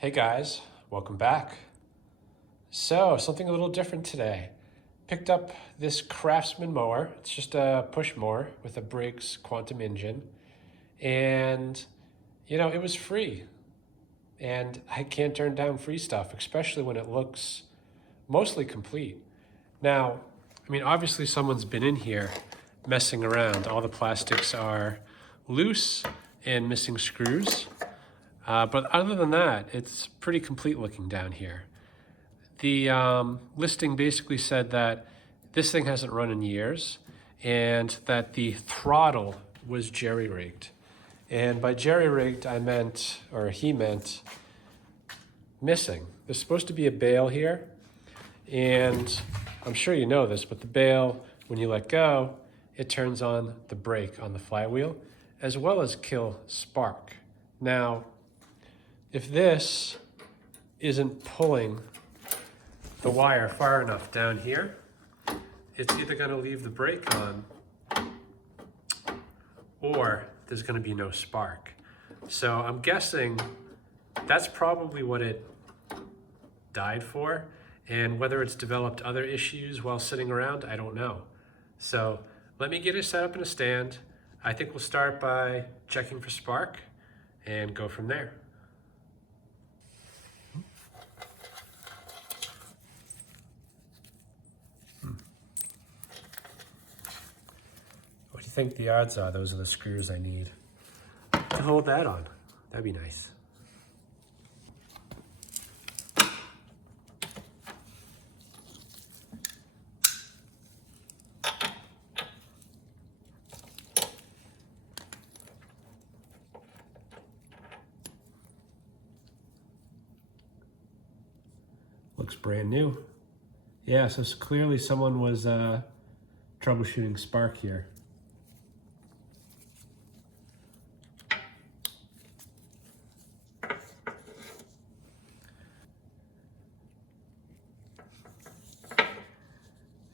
Hey guys, welcome back. So, something a little different today. Picked up this Craftsman mower. It's just a push mower with a Briggs quantum engine. And, it was free. And I can't turn down free stuff, especially when it looks mostly complete. Now, obviously someone's been in here messing around. All the plastics are loose and missing screws. But other than that, it's pretty complete looking down here. The listing basically said that this thing hasn't run in years and that the throttle was jerry-rigged. And by jerry-rigged, he meant missing. There's supposed to be a bail here, and I'm sure you know this, but the bail, when you let go, it turns on the brake on the flywheel, as well as kill spark. Now, if this isn't pulling the wire far enough down here, it's either going to leave the brake on or there's going to be no spark. So I'm guessing that's probably what it died for, and whether it's developed other issues while sitting around, I don't know. So let me get it set up in a stand. I think we'll start by checking for spark and go from there. What do you think the odds are those are the screws I need to hold that on? That'd be nice. Looks brand new. Yeah, so clearly someone was troubleshooting spark here.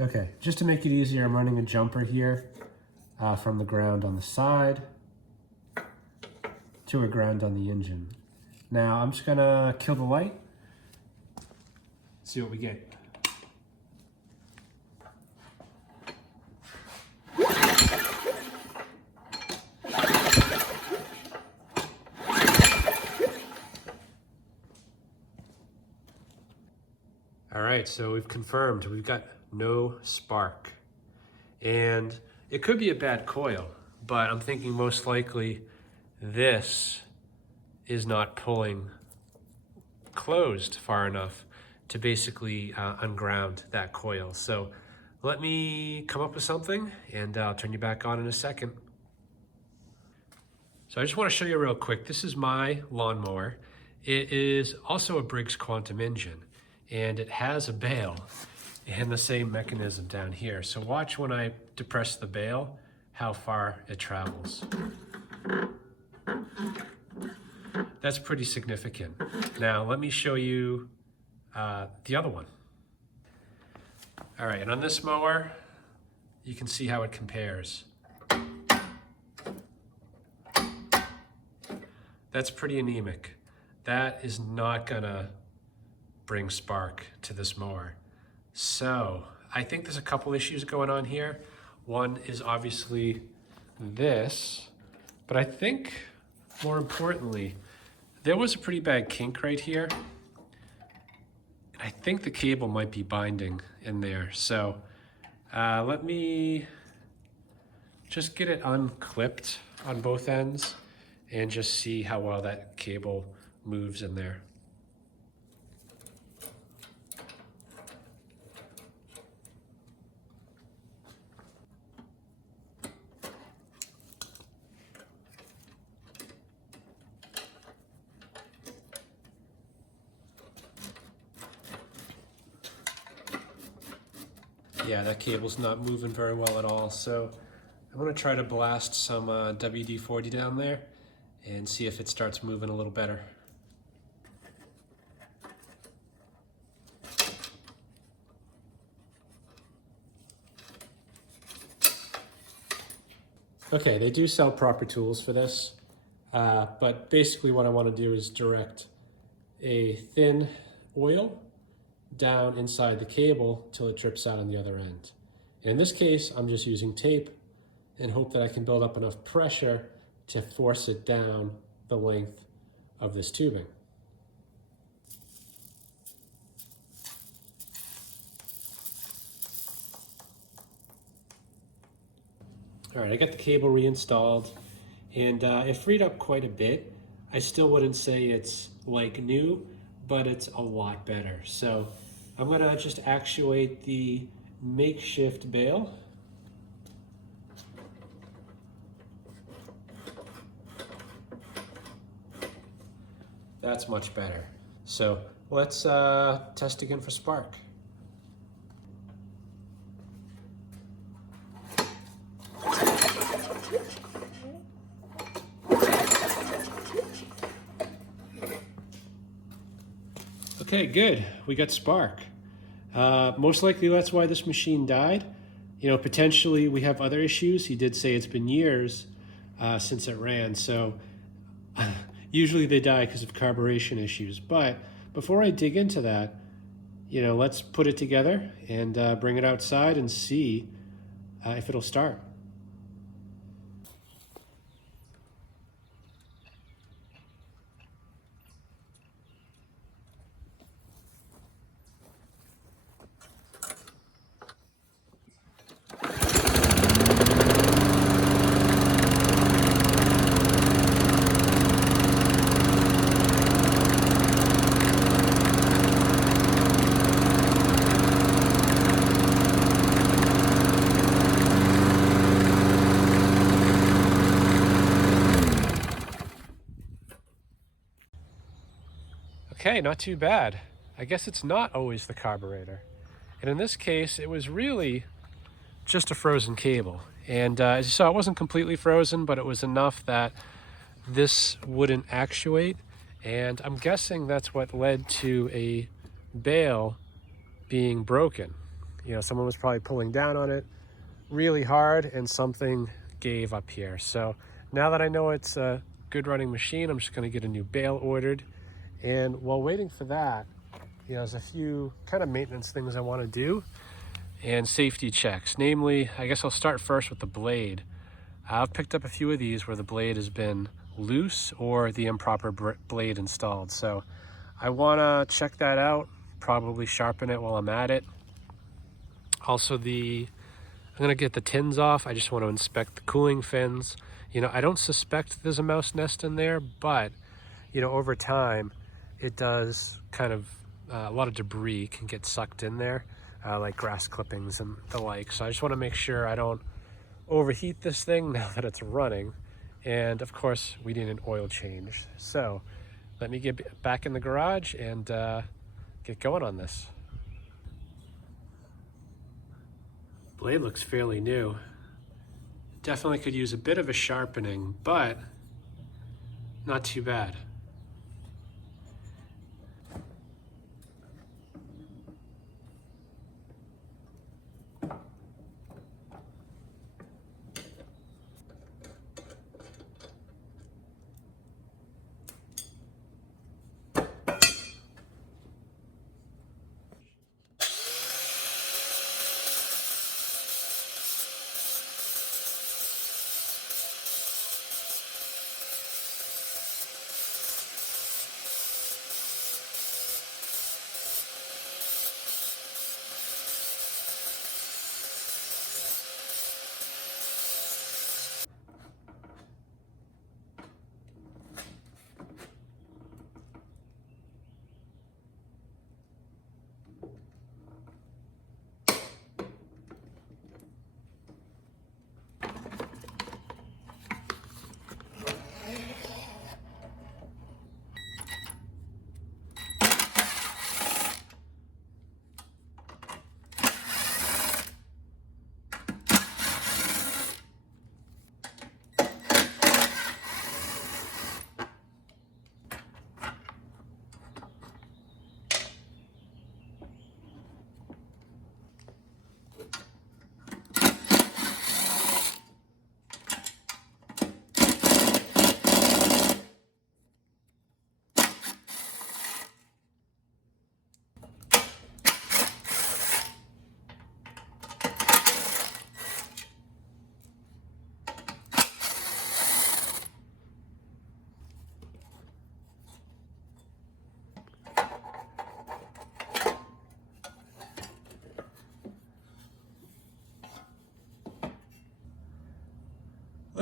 Okay, just to make it easier, I'm running a jumper here from the ground on the side to a ground on the engine. Now I'm just gonna kill the light, see what we get. All right, so we've confirmed we've got no spark. And it could be a bad coil, but I'm thinking most likely this is not pulling closed far enough to basically unground that coil. So let me come up with something and I'll turn you back on in a second. So I just want to show you real quick. This is my lawnmower. It is also a Briggs quantum engine, and it has a bail and the same mechanism down here. So watch when I depress the bail, how far it travels. That's pretty significant. Now let me show you the other one. All right, and on this mower, you can see how it compares. That's pretty anemic. That is not gonna bring spark to this mower. So I think there's a couple issues going on here. One is obviously this, but I think more importantly, there was a pretty bad kink right here. And I think the cable might be binding in there. So let me just get it unclipped on both ends and just see how well that cable moves in there. Yeah, that cable's not moving very well at all. So I'm gonna try to blast some WD-40 down there and see if it starts moving a little better. Okay, they do sell proper tools for this, but basically what I want to do is direct a thin oil down inside the cable till it drips out on the other end. And in this case, I'm just using tape and hope that I can build up enough pressure to force it down the length of this tubing. All right, I got the cable reinstalled and it freed up quite a bit. I still wouldn't say it's like new, but it's a lot better. So I'm gonna just actuate the makeshift bale. That's much better. So let's test again for spark. Okay, good. We got spark. Most likely that's why this machine died. You know, potentially we have other issues. He did say it's been years since it ran, so usually they die because of carburation issues. But before I dig into that, you know, let's put it together and bring it outside and see if it'll start. Okay, not too bad. I guess it's not always the carburetor. And in this case, it was really just a frozen cable. And as you saw, it wasn't completely frozen, but it was enough that this wouldn't actuate. And I'm guessing that's what led to a bale being broken. You know, someone was probably pulling down on it really hard and something gave up here. So now that I know it's a good running machine, I'm just gonna get a new bale ordered. And while waiting for that, you know, there's a few kind of maintenance things I want to do and safety checks. Namely, I guess I'll start first with the blade. I've picked up a few of these where the blade has been loose or the improper blade installed. So I want to check that out, probably sharpen it while I'm at it. Also, I'm going to get the tins off. I just want to inspect the cooling fins. You know, I don't suspect there's a mouse nest in there, but, you know, over time, it does kind of, a lot of debris can get sucked in there, like grass clippings and the like. So I just want to make sure I don't overheat this thing now that it's running. And of course, we need an oil change. So let me get back in the garage and get going on this. Blade looks fairly new. Definitely could use a bit of a sharpening, but not too bad.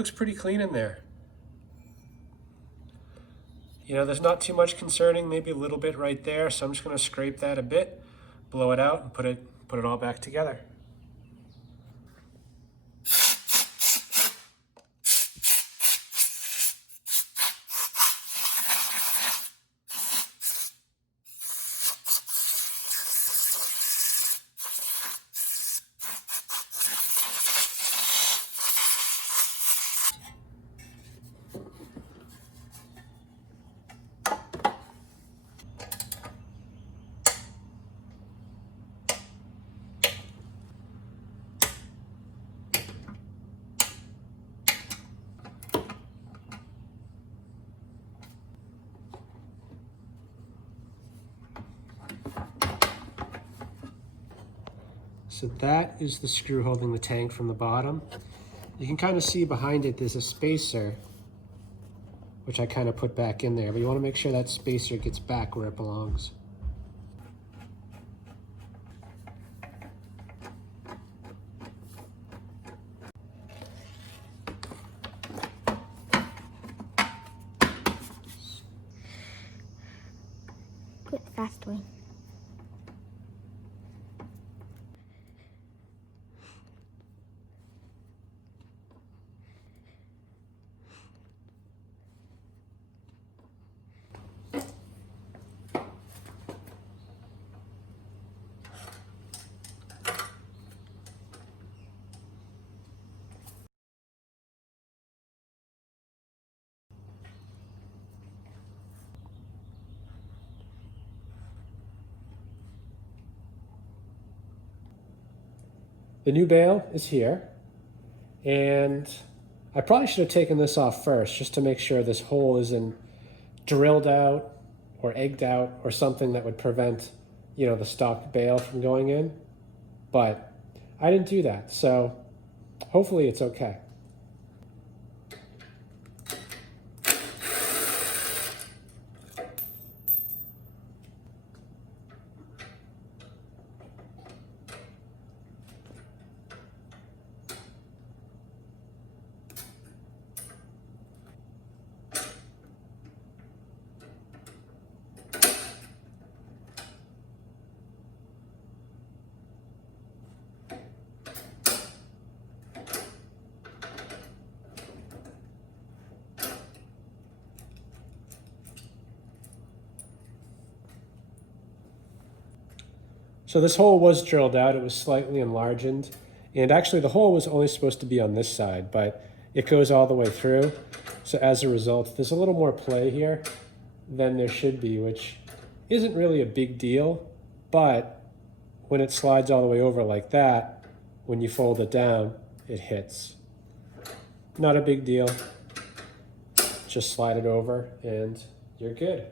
looks pretty clean in there. You know, there's not too much concerning, maybe a little bit right there, so I'm just going to scrape that a bit, blow it out, and put it all back together. So that is the screw holding the tank from the bottom. You can kind of see behind it there's a spacer, which I kind of put back in there, but you want to make sure that spacer gets back where it belongs. Quick, fast way. The new bale is here, and I probably should have taken this off first just to make sure this hole isn't drilled out or egged out or something that would prevent, you know, the stock bale from going in. But I didn't do that, so hopefully it's okay. So this hole was drilled out, it was slightly enlarged, and actually the hole was only supposed to be on this side, but it goes all the way through. So as a result, there's a little more play here than there should be, which isn't really a big deal, but when it slides all the way over like that, when you fold it down, it hits. Not a big deal. Just slide it over and you're good.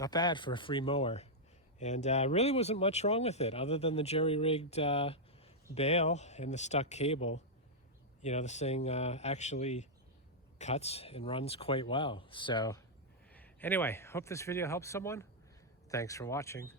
Not bad for a free mower. And really wasn't much wrong with it other than the jerry-rigged bale and the stuck cable. You know, this thing actually cuts and runs quite well. So anyway, hope this video helps someone. Thanks for watching.